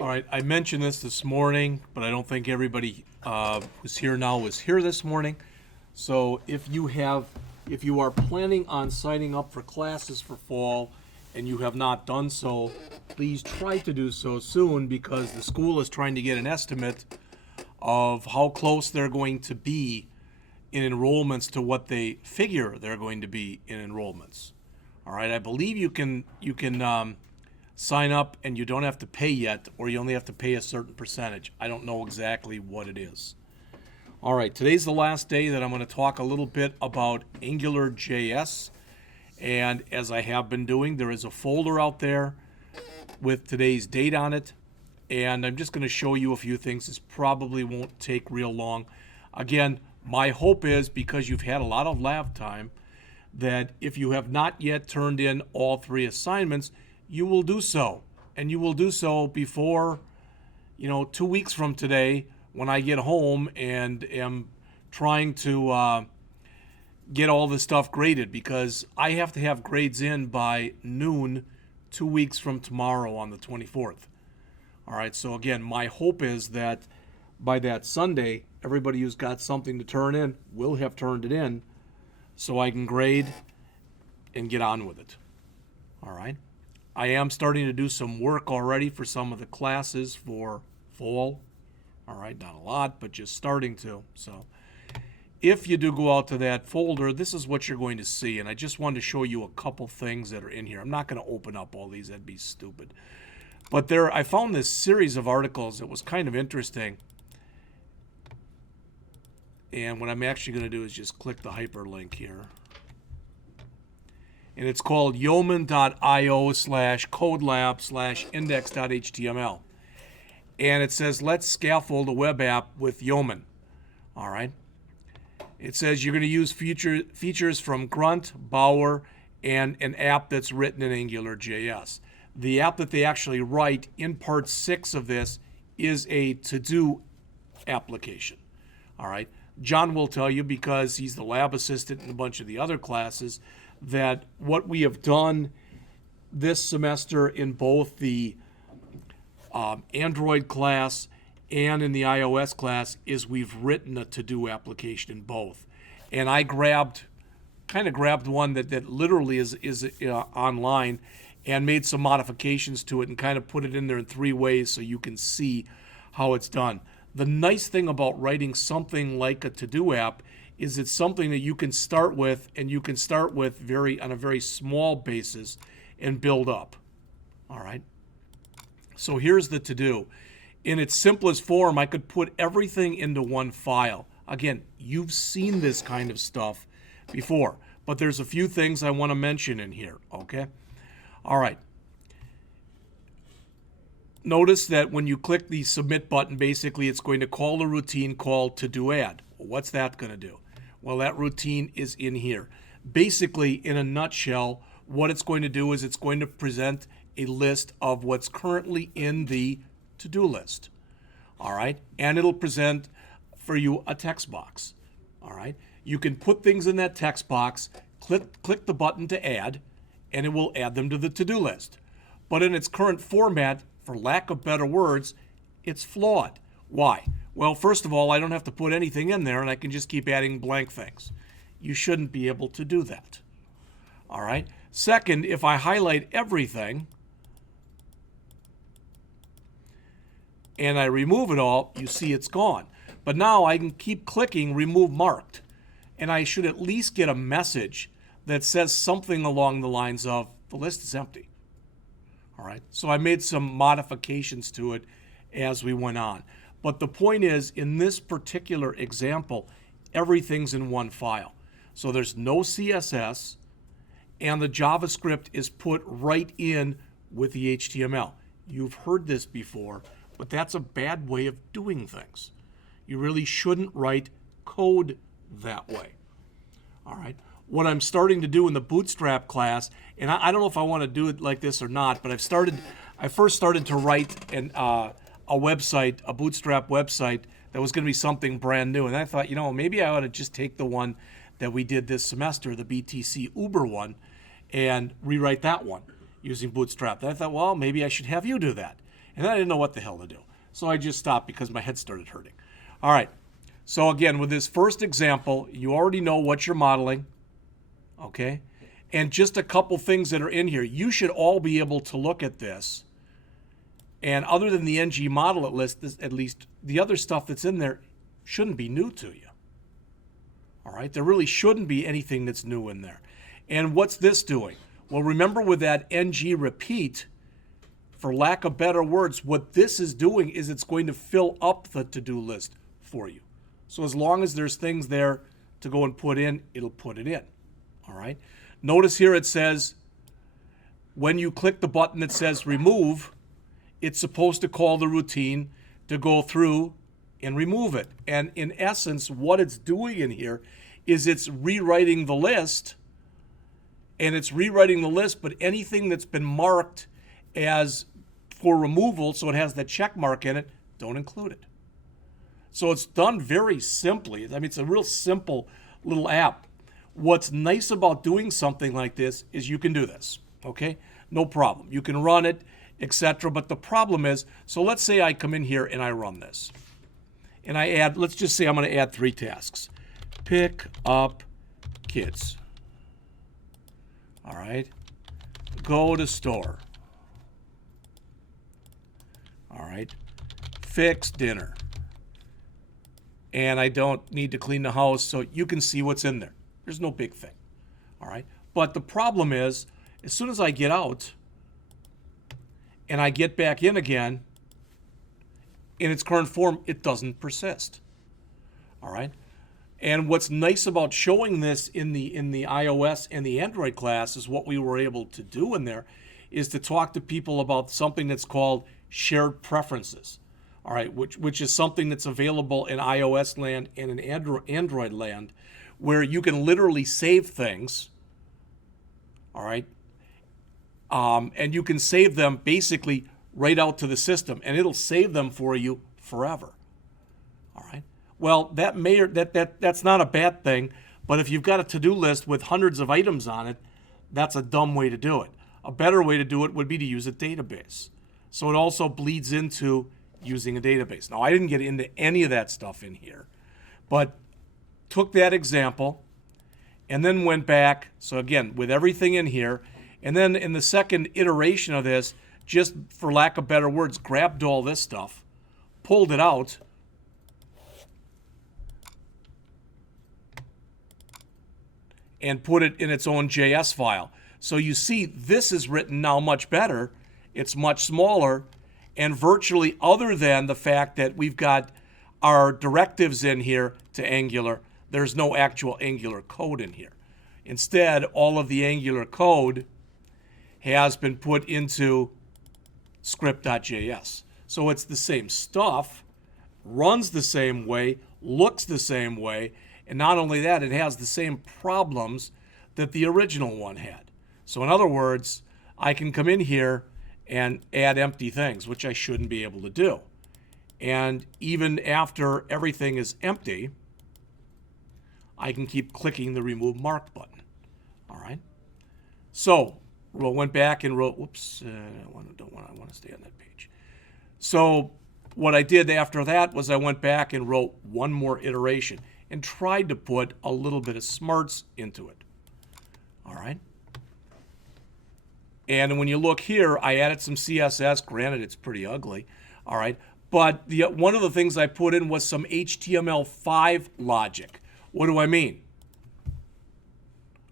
All right, I mentioned this morning, but I don't think everybody who's here now was here this morning. So if you are planning on signing up for classes for fall and you have not done so, please try to do so soon because the school is trying to get an estimate of how close they're going to be in enrollments to what they figure they're going to be in enrollments. All right, I believe you can sign up and you don't have to pay yet, or you only have to pay a certain percentage. I don't know exactly what it is. All right, today's the last day that I'm going to talk a little bit about AngularJS. And as I have been doing, there is a folder out there with today's date on it. And I'm just going to show you a few things. This probably won't take real long. Again, my hope is because you've had a lot of lab time that if you have not yet turned in all 3 assignments, you will do so. And you will do so before, 2 weeks from today when I get home and am trying to get all this stuff graded, because I have to have grades in by noon 2 weeks from tomorrow on the 24th. All right, so again, my hope is that by that Sunday, everybody who's got something to turn in will have turned it in so I can grade and get on with it. All right. I am starting to do some work already for some of the classes for fall. All right, not a lot, but just starting to. So if you do go out to that folder, this is what you're going to see. And I just wanted to show you a couple things that are in here. I'm not going to open up all these. That'd be stupid. But I found this series of articles that was kind of interesting. And what I'm actually going to do is just click the hyperlink here. And it's called yeoman.io/codelab/index.html. And it says, let's scaffold a web app with Yeoman. All right. It says you're going to use features from Grunt, Bower, and an app that's written in AngularJS. The app that they actually write in part 6 of this is a to-do application. All right. John will tell you, because he's the lab assistant in a bunch of the other classes, that what we have done this semester in both the Android class and in the iOS class is we've written a to-do application in both. And I grabbed one that literally is online and made some modifications to it and kind of put it in there in 3 ways so you can see how it's done. The nice thing about writing something like a to-do app is it's something that you can start with, and you can start with on a very small basis and build up. All right. So here's the to-do. In its simplest form, I could put everything into one file. Again, you've seen this kind of stuff before, but there's a few things I want to mention in here, okay? All right. Notice that when you click the submit button, basically it's going to call a routine called to-do add. Well, what's that going to do? Well, that routine is in here. Basically, in a nutshell, what it's going to do is it's going to present a list of what's currently in the to-do list. All right? And it'll present for you a text box. All right? You can put things in that text box, click the button to add, and it will add them to the to-do list. But in its current format, for lack of better words, it's flawed. Why? Well, first of all, I don't have to put anything in there, and I can just keep adding blank things. You shouldn't be able to do that. All right? Second, if I highlight everything and I remove it all, you see it's gone. But now I can keep clicking remove marked, and I should at least get a message that says something along the lines of the list is empty. All right? So I made some modifications to it as we went on. But the point is, in this particular example, everything's in one file. So there's no CSS, and the JavaScript is put right in with the HTML. You've heard this before, but that's a bad way of doing things. You really shouldn't write code that way. All right. What I'm starting to do in the Bootstrap class, and I don't know if I want to do it like this or not, but I first started to write a website, a Bootstrap website that was going to be something brand new. And I thought, maybe I ought to just take the one that we did this semester, the BTC Uber one, and rewrite that one using Bootstrap. And I thought, well, maybe I should have you do that. And then I didn't know what the hell to do. So I just stopped because my head started hurting. All right. So again, with this first example, you already know what you're modeling, okay? And just a couple things that are in here. You should all be able to look at this. And other than the NG model at least the other stuff that's in there shouldn't be new to you. All right? There really shouldn't be anything that's new in there. And what's this doing? Well, remember with that NG repeat, for lack of better words, what this is doing is it's going to fill up the to-do list for you. So as long as there's things there to go and put in, it'll put it in. All right? Notice here it says, when you click the button that says remove, it's supposed to call the routine to go through and remove it. And in essence, what it's doing in here is it's rewriting the list, and it's rewriting the list, but anything that's been marked as for removal, so it has that check mark in it, don't include it. So it's done very simply. I mean, it's a real simple little app. What's nice about doing something like this is you can do this, okay? No problem. You can run it, etc. But the problem is, so let's say I come in here and I run this. And I add, let's just say I'm going to add 3 tasks. Pick up kids. All right. Go to store. All right. Fix dinner. And I don't need to clean the house, so you can see what's in there. There's no big thing. All right. But the problem is, as soon as I get out and I get back in again, in its current form, it doesn't persist. All right. And what's nice about showing this in the iOS and the Android class is what we were able to do in there is to talk to people about something that's called shared preferences. All right, which is something that's available in iOS land and in Android land, where you can literally save things. All right, and you can save them basically right out to the system, and it'll save them for you forever. All right. Well, that's not a bad thing, but if you've got a to-do list with hundreds of items on it, that's a dumb way to do it. A better way to do it would be to use a database. So it also bleeds into using a database. Now, I didn't get into any of that stuff in here, but took that example and then went back. So again, with everything in here, and then in the second iteration of this, just for lack of better words, grabbed all this stuff, pulled it out, and put it in its own JS file. So you see, this is written now much better. It's much smaller, and virtually other than the fact that we've got our directives in here to Angular, there's no actual Angular code in here. Instead, all of the Angular code has been put into script.js. So it's the same stuff, runs the same way, looks the same way, and not only that, it has the same problems that the original one had. So in other words, I can come in here and add empty things, which I shouldn't be able to do. And even after everything is empty, I can keep clicking the remove mark button. All right. So went back and wrote, whoops, I want to stay on that page. So what I did after that was I went back and wrote one more iteration and tried to put a little bit of smarts into it. All right. And when you look here, I added some CSS. Granted, it's pretty ugly. All right. But one of the things I put in was some HTML5 logic. What do I mean?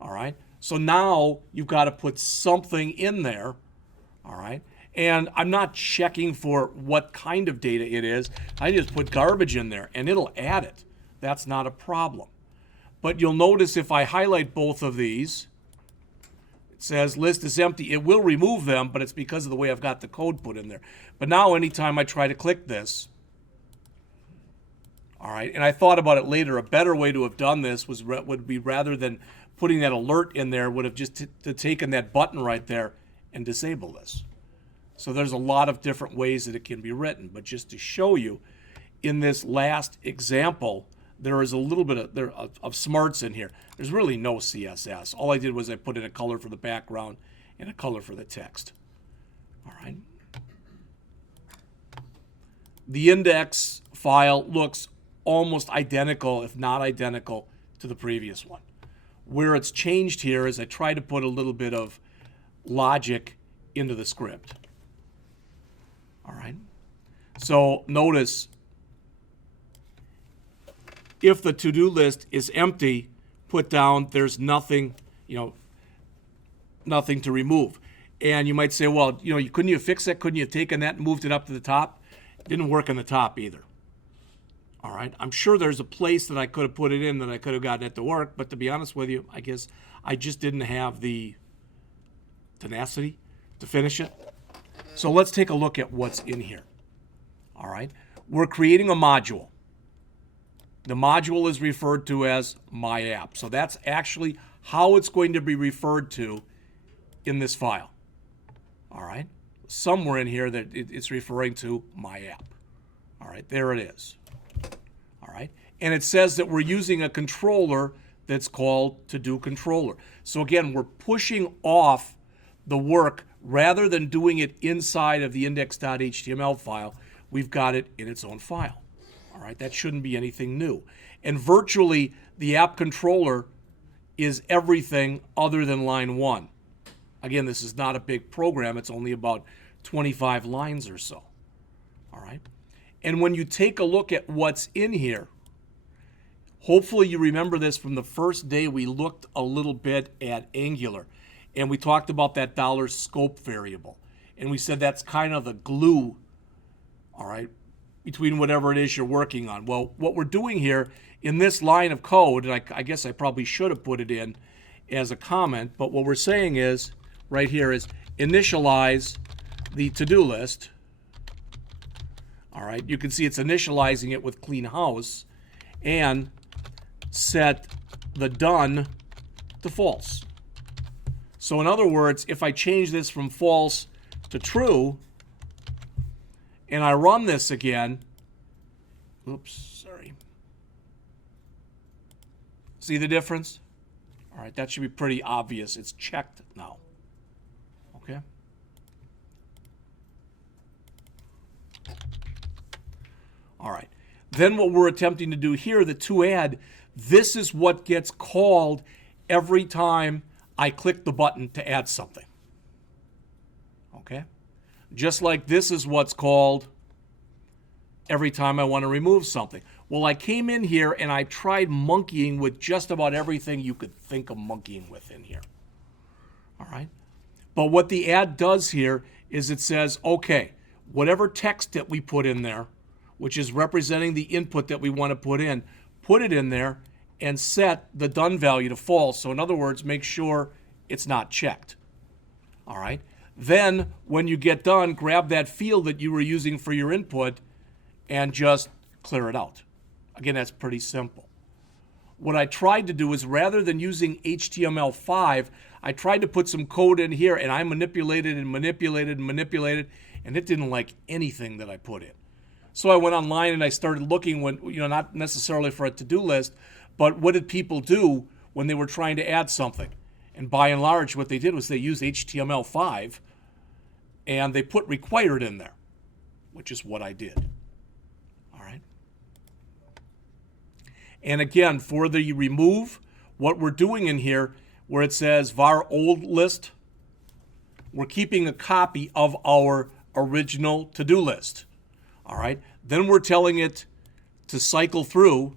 All right. So now you've got to put something in there. All right. And I'm not checking for what kind of data it is. I just put garbage in there and it'll add it. That's not a problem. But you'll notice if I highlight both of these, it says list is empty. It will remove them, but it's because of the way I've got the code put in there. But now anytime I try to click this, all right, and I thought about it later, a better way to have done this would be rather than putting that alert in there, would have just taken that button right there and disable this. So there's a lot of different ways that it can be written. But just to show you, in this last example, there is a little bit of smarts in here. There's really no CSS. All I did was I put in a color for the background and a color for the text. All right. the index file looks almost identical, if not identical, to the previous one. Where it's changed here is I try to put a little bit of logic into the script. All right. So notice if the to-do list is empty, put down there's nothing, nothing to remove. And you might say, well, couldn't you fix that? Couldn't you have taken that and moved it up to the top? It didn't work on the top either. All right. I'm sure there's a place that I could have put it in that I could have gotten it to work, but to be honest with you, I guess I just didn't have the tenacity to finish it. So let's take a look at what's in here. All right. We're creating a module. The module is referred to as my app. So that's actually how it's going to be referred to in this file. All right. Somewhere in here that it's referring to my app. All right. There it is. All right. And it says that we're using a controller that's called to-do controller. So again, we're pushing off the work rather than doing it inside of the index.html file. We've got it in its own file. All right, that shouldn't be anything new. And virtually, the app controller is everything other than line 1. Again, this is not a big program. It's only about 25 lines or so. All right. And when you take a look at what's in here, hopefully you remember this from the first day we looked a little bit at Angular. And we talked about that $scope variable. And we said that's kind of the glue, all right, between whatever it is you're working on. Well, what we're doing here in this line of code, and I guess I probably should have put it in as a comment, but what we're saying is, right here is initialize the to-do list. All right, you can see it's initializing it with clean house and set the done to false. So in other words, if I change this from false to true, and I run this again, oops, sorry. See the difference? All right, that should be pretty obvious. It's checked now. Okay? All right. Then what we're attempting to do here, the to add, this is what gets called every time I click the button to add something. Okay? Just like this is what's called every time I want to remove something. Well, I came in here and I tried monkeying with just about everything you could think of monkeying with in here. All right? But what the add does here is it says, okay, whatever text that we put in there, which is representing the input that we want to put it in there and set the done value to false. So in other words, make sure it's not checked. All right? Then when you get done, grab that field that you were using for your input and just clear it out. Again, that's pretty simple. What I tried to do is rather than using HTML5, I tried to put some code in here and I manipulated and manipulated and manipulated, and it didn't like anything that I put in. So I went online and I started looking when, not necessarily for a to-do list, but what did people do when they were trying to add something? And by and large, what they did was they used HTML5 and they put required in there, which is what I did. All right. And again, for the remove, what we're doing in here, where it says var old list, we're keeping a copy of our original to-do list. All right. Then we're telling it to cycle through,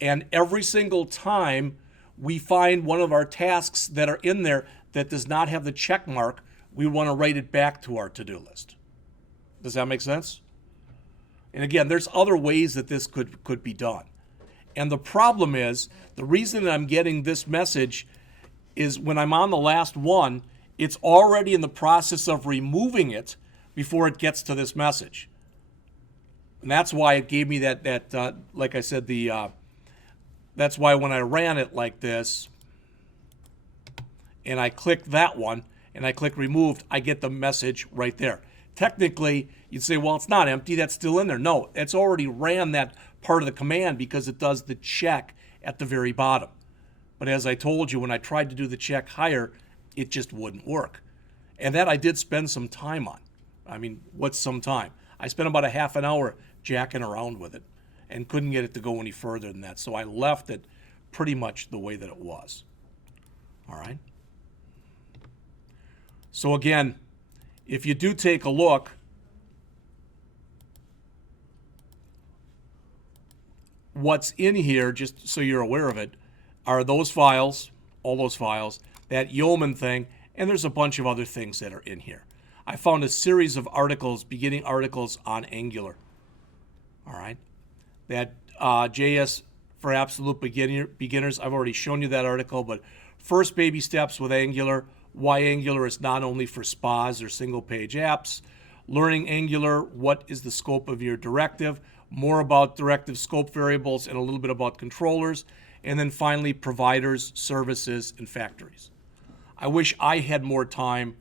and every single time we find one of our tasks that are in there that does not have the check mark, we want to write it back to our to-do list. Does that make sense? And again, there's other ways that this could be done. And the problem is, the reason that I'm getting this message is when I'm on the last one, it's already in the process of removing it before it gets to this message. And that's why it gave me that like I said, that's why when I ran it like this, and I click that one, and I click removed, I get the message right there. Technically, you'd say, well, it's not empty, that's still in there. No, it's already ran that part of the command because it does the check at the very bottom. But as I told you, when I tried to do the check higher, it just wouldn't work. And that I did spend some time on. I mean, what's some time? I spent about a half an hour jacking around with it and couldn't get it to go any further than that. So I left it pretty much the way that it was. All right. So again, if you do take a look, what's in here, just so you're aware of it, are those files, all those files, that Yeoman thing, and there's a bunch of other things that are in here. I found a series of articles, beginning articles on Angular. All right. That JS for absolute beginners, I've already shown you that article, but first baby steps with Angular, why Angular is not only for SPAs or single page apps, learning Angular, what is the scope of your directive, more about directive scope variables, and a little bit about controllers, and then finally providers, services, and factories. I wish I had more time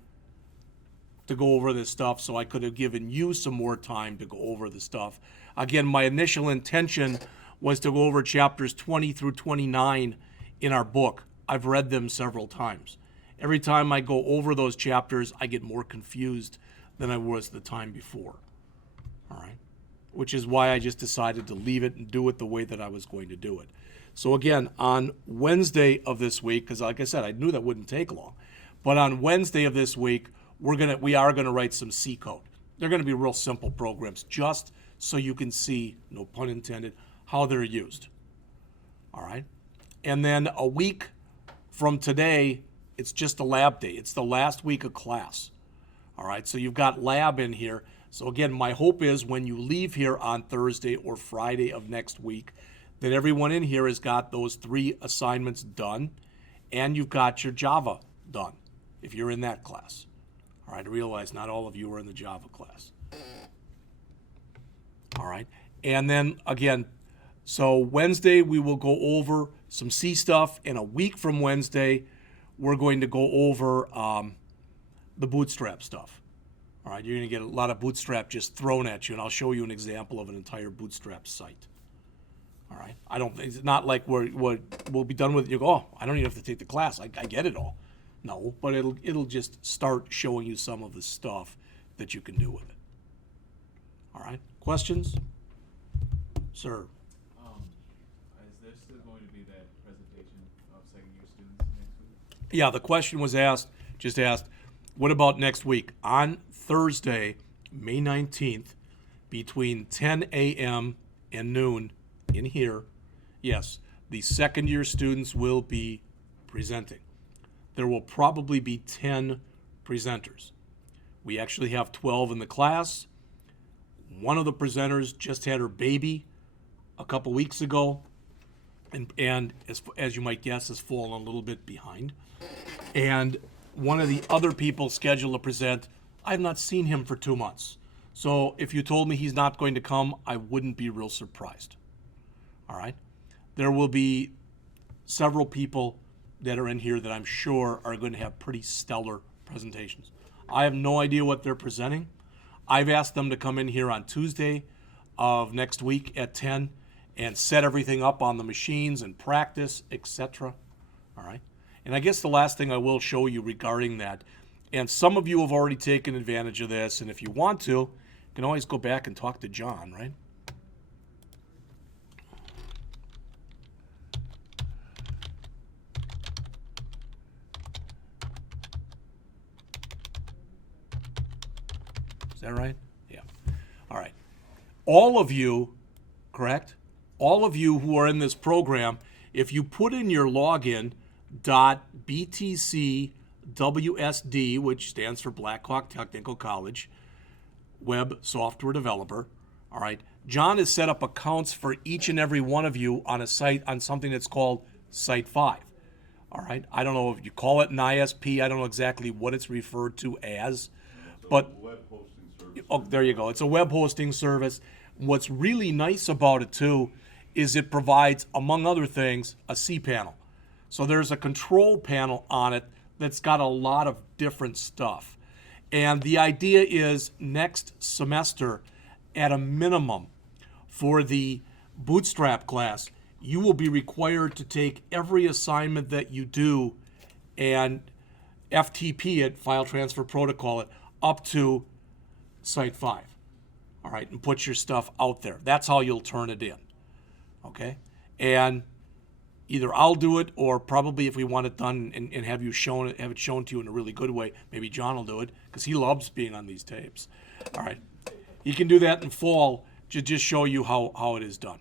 to go over this stuff so I could have given you some more time to go over the stuff. Again, my initial intention was to go over chapters 20 through 29 in our book. I've read them several times. Every time I go over those chapters, I get more confused than I was the time before. All right? Which is why I just decided to leave it and do it the way that I was going to do it. So again, on Wednesday of this week, because like I said, I knew that wouldn't take long, but on Wednesday of this week, we are gonna write some C code. They're gonna be real simple programs, just so you can see, no pun intended, how they're used. All right? And then a week from today, it's just a lab day. It's the last week of class. All right, so you've got lab in here. So again, my hope is when you leave here on Thursday or Friday of next week, that everyone in here has got those 3 assignments done, and you've got your Java done, if you're in that class. All right, I realize not all of you are in the Java class. All right, and then again, so Wednesday we will go over some C stuff, and a week from Wednesday, we're going to go over the Bootstrap stuff. All right, you're going to get a lot of Bootstrap just thrown at you, and I'll show you an example of an entire Bootstrap site. All right, it's not like we'll be done with it. You go, oh, I don't even have to take the class. I get it all. No, but it'll just start showing you some of the stuff that you can do with it. All right, questions, sir? Is there still going to be that presentation of second-year students next week? Yeah, the question was asked, what about next week? On Thursday, May 19th, between 10 a.m. and noon in here, yes, the second-year students will be presenting. There will probably be 10 presenters. We actually have 12 in the class. One of the presenters just had her baby a couple weeks ago, and as you might guess, has fallen a little bit behind. And one of the other people scheduled to present, I've not seen him for 2 months. So if you told me he's not going to come, I wouldn't be real surprised. All right? There will be several people that are in here that I'm sure are going to have pretty stellar presentations. I have no idea what they're presenting. I've asked them to come in here on Tuesday of next week at 10 and set everything up on the machines and practice, etc. All right? And I guess the last thing I will show you regarding that, and some of you have already taken advantage of this, and if you want to, you can always go back and talk to John, right? Is that right? Yeah. All right. All of you, correct? All of you who are in this program, if you put in your login .btcwsd, which stands for Blackhawk Technical College, Web Software Developer, all right, John has set up accounts for each and every one of you on a site, on something that's called Site 5. All right, I don't know if you call it an ISP, I don't know exactly what it's referred to as, but web hosting service. oh, there you go. It's a web hosting service. What's really nice about it too is it provides, among other things, a cPanel. So there's a control panel on it that's got a lot of different stuff. And the idea is next semester, at a minimum, for the Bootstrap class, you will be required to take every assignment that you do and FTP it, File Transfer Protocol it, up to Site 5. all right, and put your stuff out there. That's how you'll turn it in, okay? And either I'll do it, or probably if we want it done and have it shown to you in a really good way, maybe John will do it, because he loves being on these tapes. All right, you can do that in fall to just show you how it is done.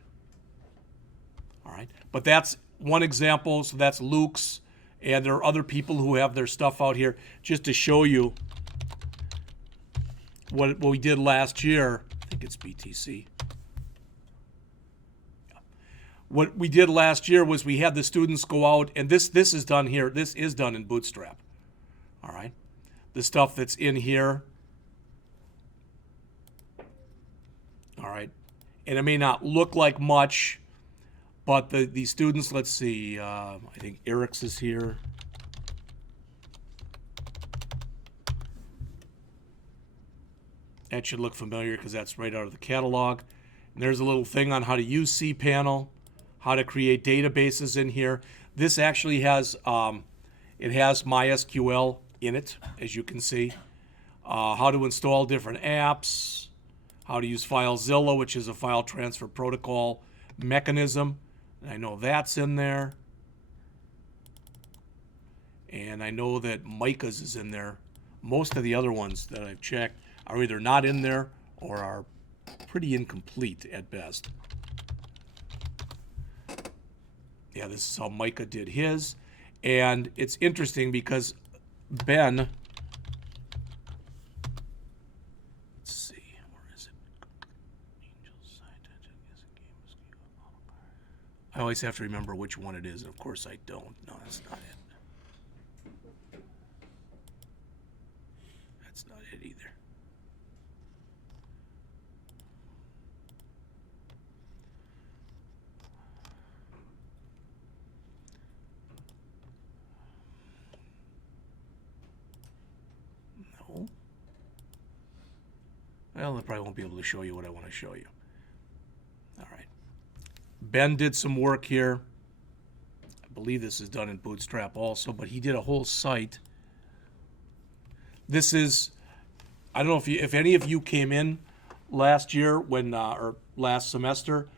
All right, but that's one example. So that's Luke's, and there are other people who have their stuff out here just to show you what we did last year. I think it's BTC. What we did last year was we had the students go out, and this is done here. This is done in Bootstrap. All right, the stuff that's in here. All right, and it may not look like much, but the students, let's see, I think Eric's is here. That should look familiar because that's right out of the catalog. And there's a little thing on how to use cPanel, how to create databases in here. This actually has, it has MySQL in it, as you can see. How to install different apps, how to use FileZilla, which is a file transfer protocol mechanism. And I know that's in there. And I know that Micah's is in there. Most of the other ones that I've checked are either not in there or are pretty incomplete at best. Yeah, this is how Micah did his. And it's interesting because Ben, let's see, where is it? I always have to remember which one it is, and of course I don't. No, that's not it. That's not it either. No. Well, I probably won't be able to show you what I want to show you. All right. Ben did some work here. I believe this is done in Bootstrap also, but he did a whole site. This is, I don't know if any of you came in last year when or last semester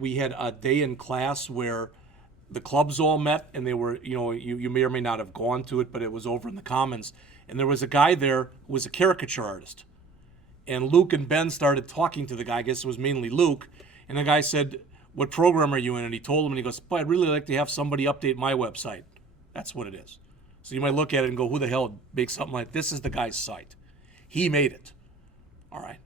we had a day in class where the clubs all met, and they were, you may or may not have gone to it, but it was over in the Commons, and there was a guy there who was a caricature artist. And Luke and Ben started talking to the guy. I guess it was mainly Luke. And the guy said, "What program are you in?" And he told him, and he goes, "Boy, I'd really like to have somebody update my website." That's what it is. So you might look at it and go, who the hell makes something like this? Is the guy's site. He made it. All right.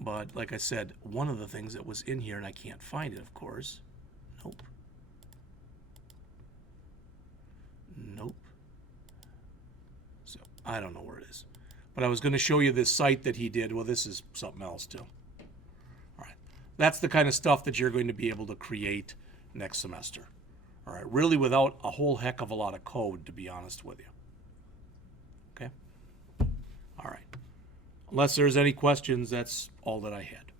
But like I said, one of the things that was in here, and I can't find it, of course. Nope. Nope. So I don't know where it is. But I was going to show you this site that he did. Well, this is something else too. All right. That's the kind of stuff that you're going to be able to create next semester. All right. Really without a whole heck of a lot of code, to be honest with you. Okay? All right. Unless there's any questions, that's all that I had.